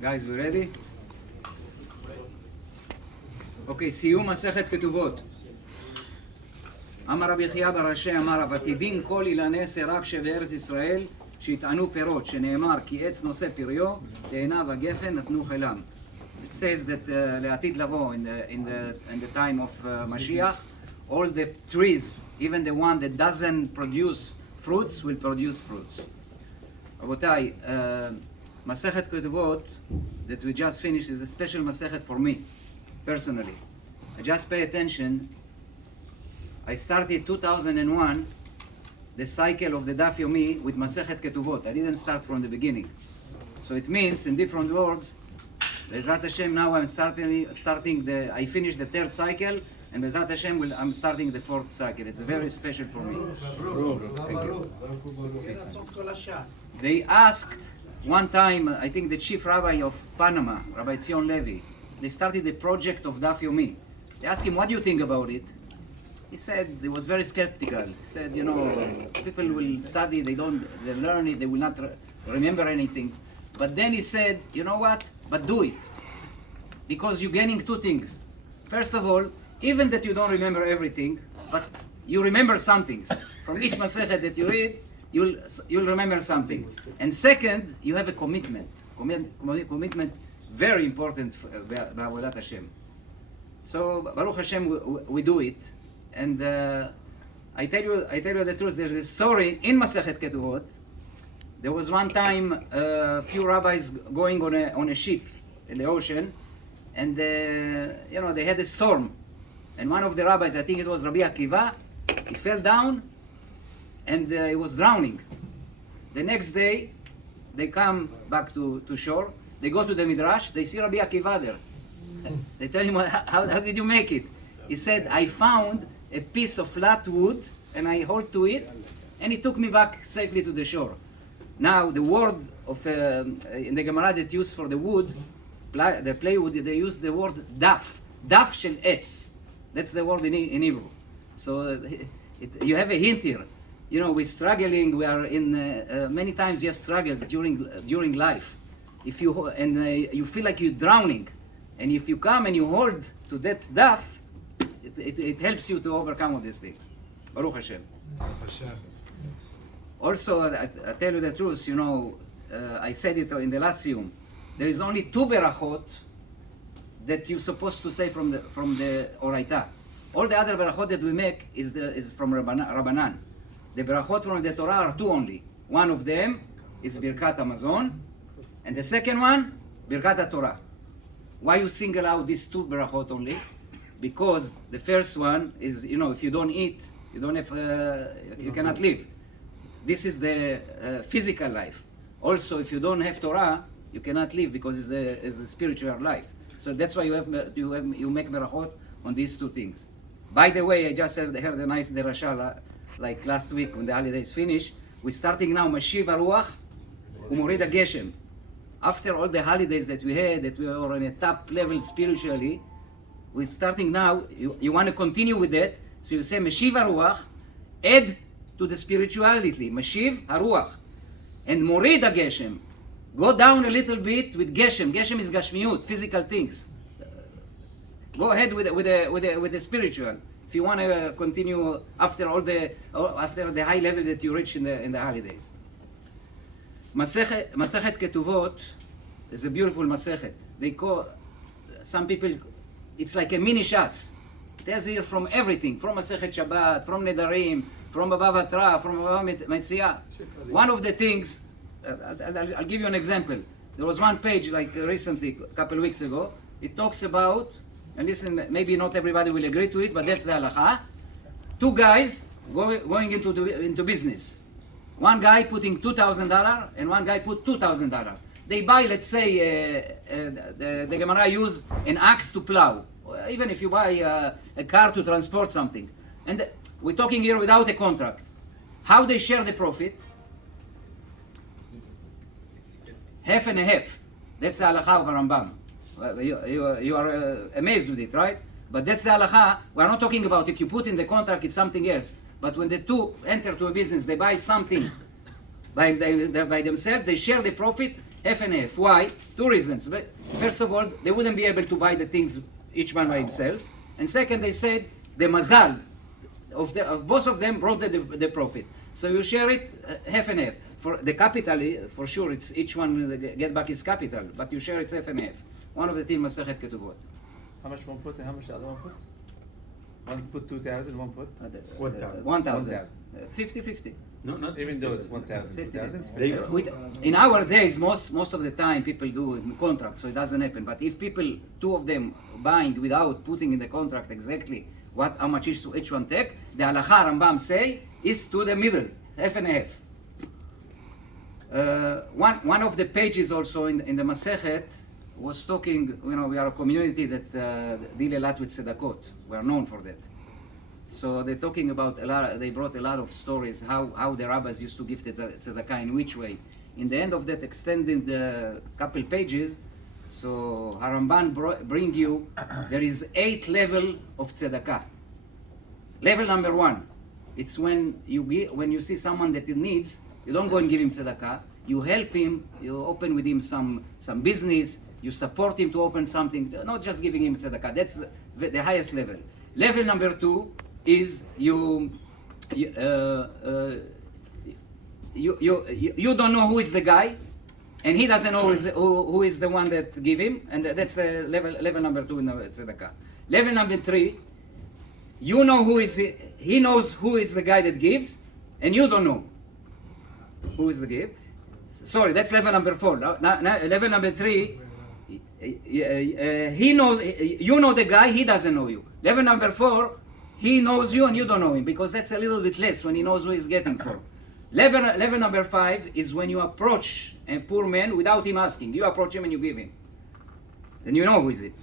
Guys, we ready? Okay, siyum masechet כתובות. אמר רבי יחיא בר אשי אמר, ותדין כל אילני סרק שבארץ ישראל שיטענו פירות, שנאמר כי עץ נושא פריו, תאנה וגפן נתנו חילם. It says that לעתיד לבוא, in the time of Mashiach, all the trees, even the one that doesn't produce fruits, will produce fruits. רבותיי, masechet כתובות that we just finished is a special masechet for me, personally. I just pay attention. I started 2001 the cycle of the Daf Yomi with masechet Ketubot. I didn't start from the beginning. So it means, in different words, Be'ezrat Hashem, now I'm I finished the third cycle, and Be'ezrat Hashem, I'm starting the fourth cycle. It's very special for me. Thank you. They asked one time, I think the chief rabbi of Panama, Rabbi Zion Levi, they started the project of Daf Yomi. They asked him, what do you think about it? He said, he was very skeptical. He said, people will study, they learn it, they will not remember anything. But then he said, you know what? But do it. Because you're gaining two things. First of all, even that you don't remember everything, but you remember some things. From each masechet that you read, you'll remember something. And second, you have a commitment. Commitment, very important b'avodat Hashem. So Baruch Hashem, we do it. And I tell you the truth. There's a story in masechet Ketubot. There was one time a few rabbis going on a ship in the ocean, and they had a storm. And one of the rabbis, I think it was Rabbi Akiva, he fell down and he was drowning. The next day, they come back to shore. They go to the midrash. They see Rabbi Akiva there. They tell him, how did you make it? He said, I found a piece of flat wood and I hold to it, and he took me back safely to the shore. Now, the word of in the Gemara that used for the wood, the plywood, they use the word daf. Daf shel etz. That's the word in Hebrew. So you have a hint here. We're struggling. We are in many times you have struggles during life. If you you feel like you're drowning, and if you come and you hold to that daf, it helps you to overcome all these things. Baruch Hashem. Baruch Hashem. Also, I tell you the truth, I said it in the last siyum. There is only two berachot that you're supposed to say from the Oraita. All the other berachot that we make is from Rabbanan. The berachot from the Torah are two only. One of them is Birkat Hamazon, and the second one, Birkat Torah. Why you single out these two berachot only? Because the first one is, if you don't eat, you don't have, you cannot live. This is the physical life. Also, if you don't have Torah, you cannot live because it's the spiritual life. So that's why you make berachot on these two things. By the way, I just heard a nice derasha like last week when the holidays finished. We're starting now Mashiv Haruach Umorid HaGeshem. After all the holidays that we had, that we were on a top level spiritually, we're starting now. You want to continue with that, so you say Mashiv Haruach, add to the spirituality, Mashiv Haruach, and Morid HaGeshem. Go down a little bit with Geshem. Geshem is Gashmiut, physical things. Go ahead with the spiritual. If you want to continue after the high level that you reach in the holidays. Masechet Ketubot is a beautiful masechet. They call some people, it's like a mini shas. It has here from everything, from Masechet Shabbat, from Nedarim, from Baba Batra, from Baba Metzia. One of the things, I'll give you an example. There was one page like recently, a couple of weeks ago. It talks about, and listen, maybe not everybody will agree to it, but that's the halacha. Two guys going into business. One guy putting $2,000 and one guy put $2,000. They buy, let's say, the Gemara use an axe to plow. Even if you buy a car to transport something. And we're talking here without a contract. How they share the profit? Half and a half. That's the halacha of Rambam. You are amazed with it, right? But that's the halacha. We're not talking about if you put in the contract, it's something else. But when the two enter to a business, they buy something by themselves, they share the profit half and half. Why? Two reasons. First of all, they wouldn't be able to buy the things each one by himself. And second, they said the mazal of both of them brought the profit. So you share it half and half. For the capital, for sure, it's each one get back his capital, but you share it half and half. One of the things masechet Ketubot. How much one put and how much the other one put? One put 2,000, one put 1,000. 50-50. No, not even though it's 1,000. 2,000. In our days, most of the time people do in contract, so it doesn't happen. But if people, two of them buying without putting in the contract exactly how much each one take, the halacha Rambam say is to the middle, half and half. One of the pages also in the masechet was talking. We are a community that deal a lot with tzedakot. We are known for that. So they're talking about a lot. They brought a lot of stories how the rabbis used to give tzedakah, in which way. In the end of that extended couple pages, so Haramban bring you there is 8 levels of tzedakah. Level number 1, it's when you see someone that needs, you don't go and give him tzedakah. You help him. You open with him some business. You support him to open something. Not just giving him tzedakah. That's the highest level. Level number 2 is you don't know who is the guy, and he doesn't know who is the one that give him, and that's level number 2 in the tzedakah. Level number 3, you know who is he knows who is the guy that gives, and you don't know who is the give. Sorry, that's level number 4. Level number 3, he knows, you know the guy, he doesn't know you. Level number 4, he knows you and you don't know him, because that's a little bit less when he knows who he's getting for. Level number 5 is when you approach a poor man without him asking. You approach him and you give him. Then you know who is it.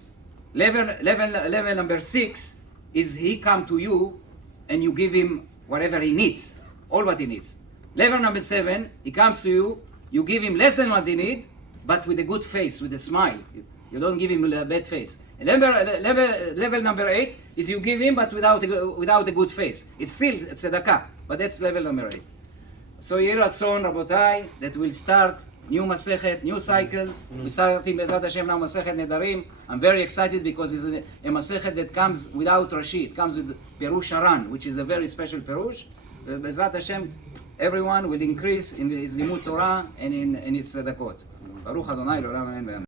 Level number 6 is he come to you and you give him whatever he needs, all what he needs. Level number 7, he comes to you, you give him less than what he needs, but with a good face, with a smile. You don't give him a bad face. And level number 8 is you give him, but without a good face. It's still tzedakah, but that's level number 8. So Yeh Ratzon, Rabotai, that will start new masechet, new cycle. We starting Bezrat Hashem now masechet Nedarim. I'm very excited because it's a masechet that comes without Rashi. It comes with Perush Aran, which is a very special Perush. Bezrat Hashem, everyone will increase in his limud Torah and in his tzedakot. Baruch Adonai L'olam Amen.